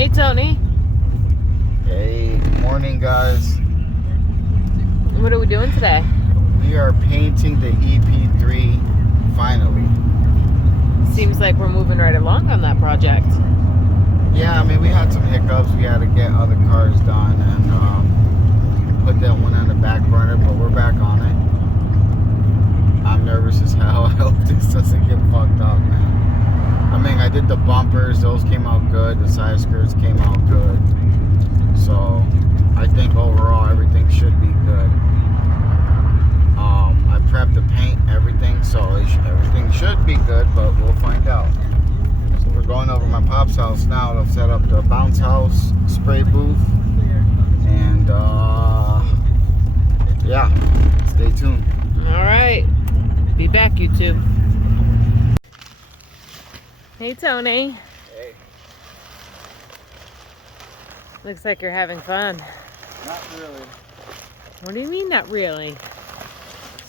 Hey, Tony. Hey, good morning, guys. What are we doing today? We are painting the ep3 finally. Seems like we're moving right along on that project. Yeah, I mean, we had some hiccups. We had to get other cars done and put that one on the back burner, but we're back on it. I'm nervous as hell. I hope this doesn't get fucked up, man. I mean, I did the bumpers. Those came out good. The side skirts came out good. So, I think overall everything should be good. I prepped the paint, everything, so everything should be good, but we'll find out. So we're going over my pop's house now to set up the bounce house, spray booth, and yeah, stay tuned. All right. Be back, YouTube. Hey, Tony. Hey. Looks like you're having fun. Not really. What do you mean, not really? It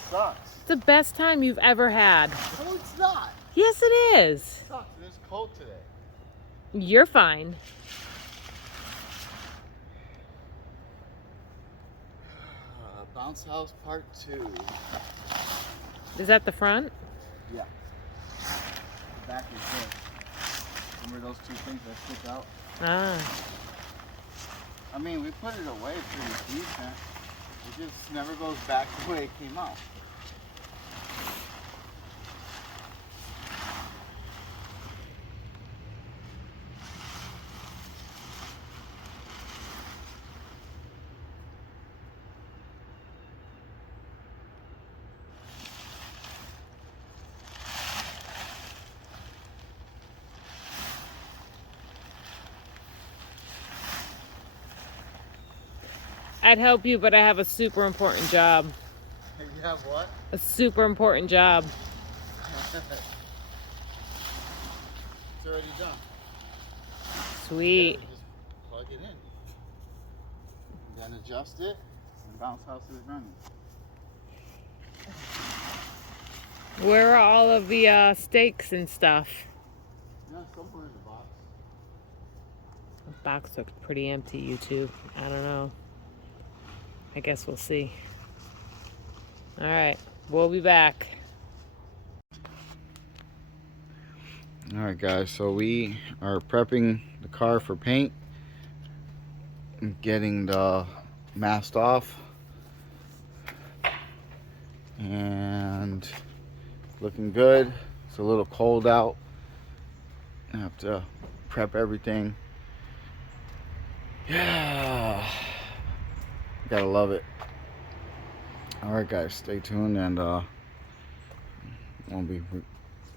sucks. It's the best time you've ever had. No, it's not. Yes, it is. It sucks. It's cold today. You're fine. Bounce house part 2. Is that the front? Yeah. The back is good. Remember those two things that stick out? Ah. I mean, we put it away pretty decent. It just never goes back the way it came out. I'd help you, but I have a super important job. You have what? A super important job. It's already done. Sweet. Just plug it in. And then adjust it, and bounce house is running. Where are all of the stakes and stuff? Yeah, somewhere in the box. The box looks pretty empty, YouTube. I don't know. I guess we'll see. All right, we'll be back. All right, guys, so we are prepping the car for paint and getting the mast off, and looking good. It's a little cold out. I have to prep everything. Yeah, gotta love it. All right, guys, stay tuned, and we'll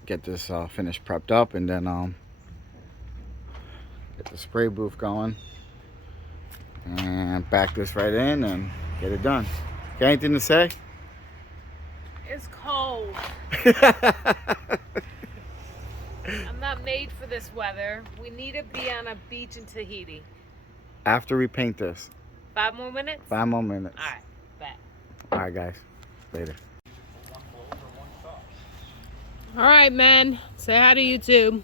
get this finished, prepped up, and then get the spray booth going and back this right in and get it done. Got anything to say? It's cold. I'm not made for this weather. We need to be on a beach in Tahiti. After we paint this. 5 more minutes? 5 more minutes. All right, bet. All right, guys. Later. All right, men. Say hi to YouTube.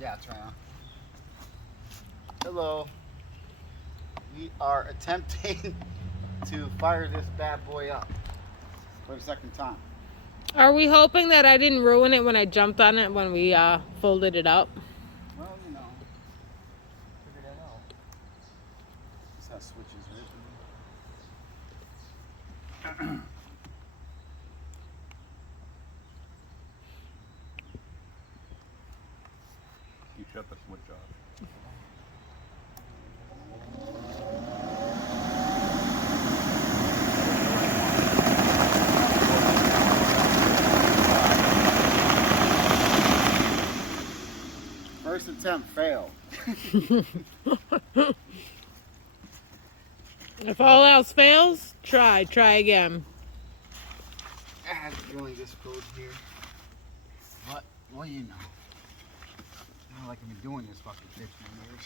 Yeah, it's right on. Hello. We are attempting to fire this bad boy up for the second time. Are we hoping that I didn't ruin it when I jumped on it when we folded it up? Well, you know, figure that out. This has switches, right? You shut the switch off. First attempt failed. If all else fails, try again. It's really this cold here. But, well, you know. Not like I've been doing this fucking 15 years.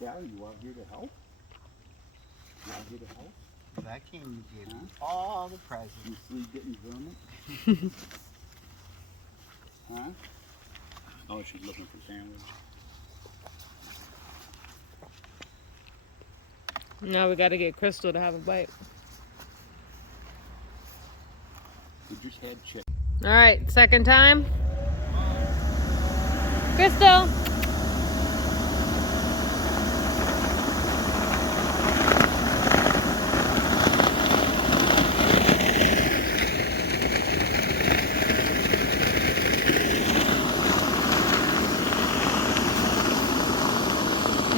Dad, you out here to help? You out here to help? That came to give me all the presents. You sleep getting vermin? Huh? Oh, she's looking for sandwich. Now we gotta get Crystal to have a bite. We just had chicken. All right, second time. Crystal.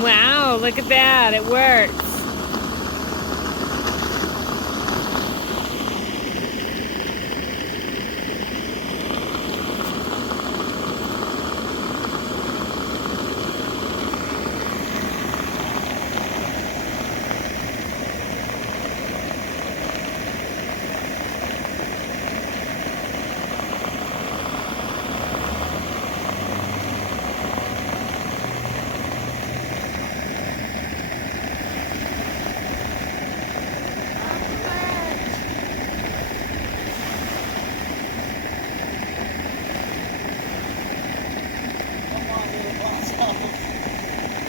Wow, look at that, it works.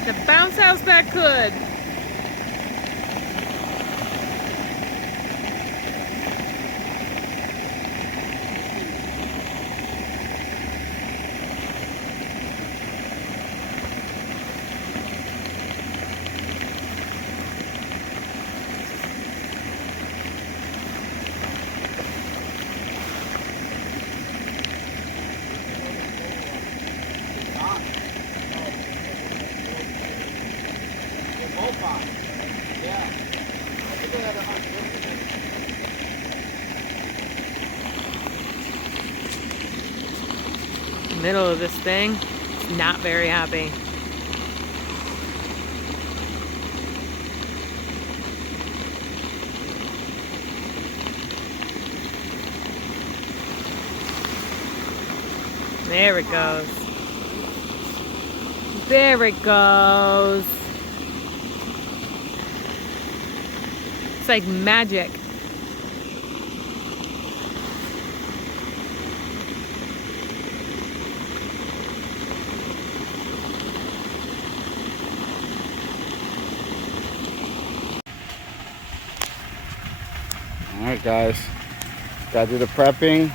The bounce house that could. Middle of this thing, it's not very happy. There it goes. There it goes. It's like magic. Alright guys, gotta do the prepping.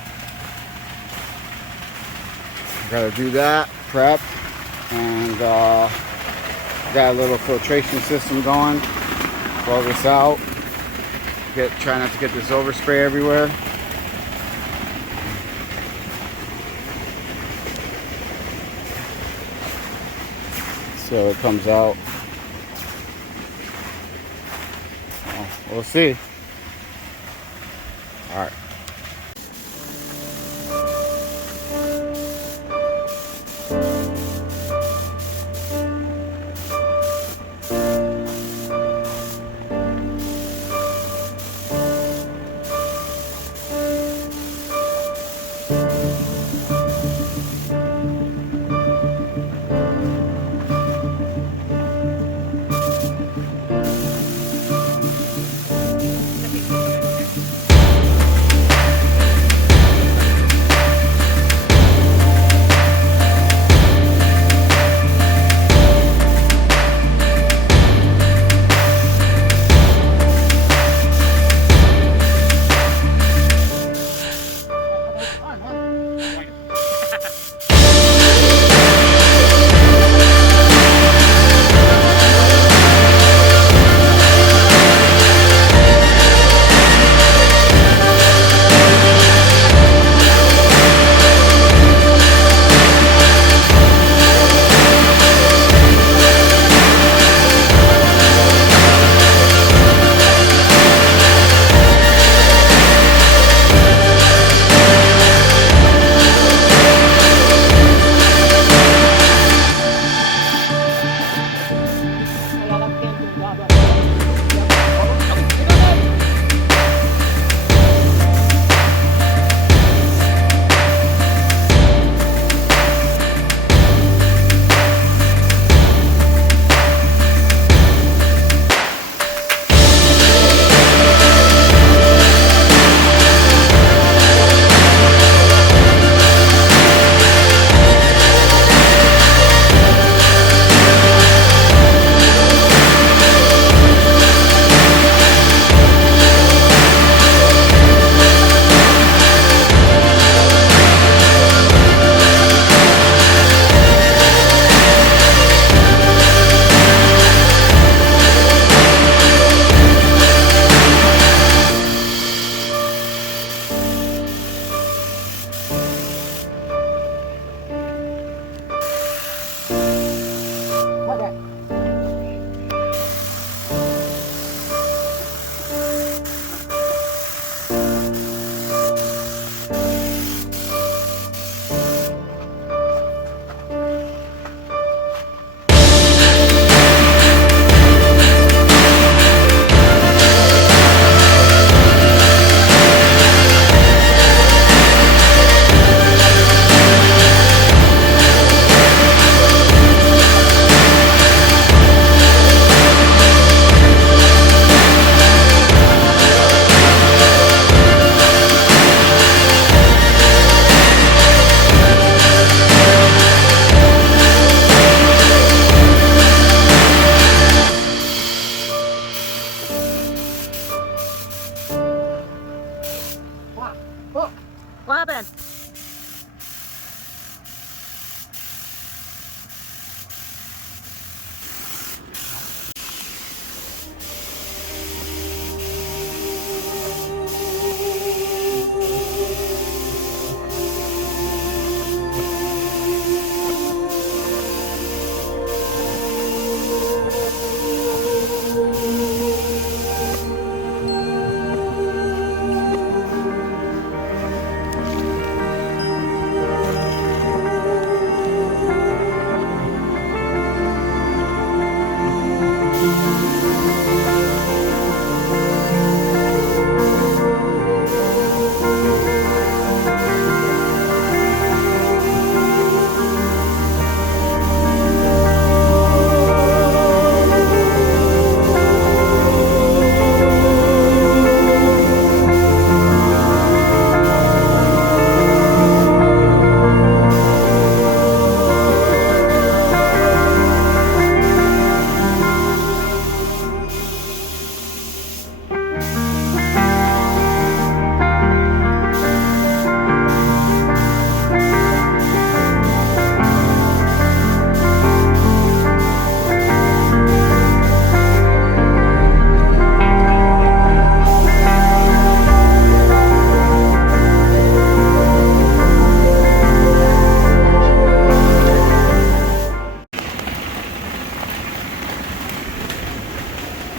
Gotta do that, prep, and got a little filtration system going. Blow this out. Try not to get this overspray everywhere. So it comes out. Well, we'll see. All right.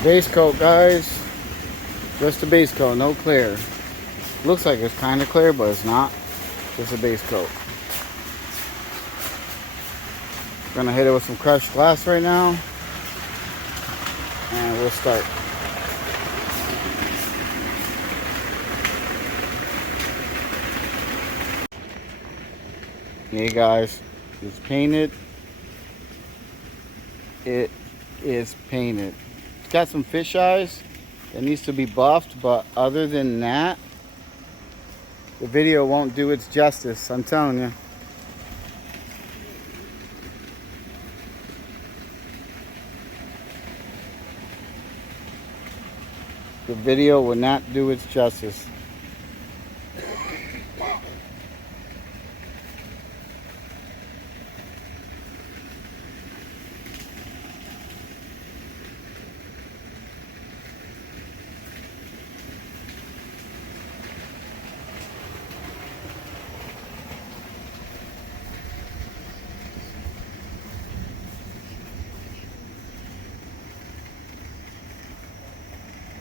Base coat, guys. Just a base coat, no clear. Looks like it's kind of clear, but it's not. Just a base coat. Gonna hit it with some crushed glass right now, and we'll start. Hey guys, it's painted. It is painted. It's got some fish eyes that needs to be buffed, but other than that, the video won't do its justice, I'm telling you. The video will not do its justice.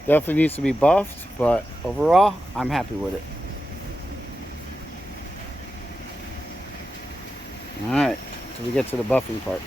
Definitely needs to be buffed, but overall, I'm happy with it. Alright, till we get to the buffing part.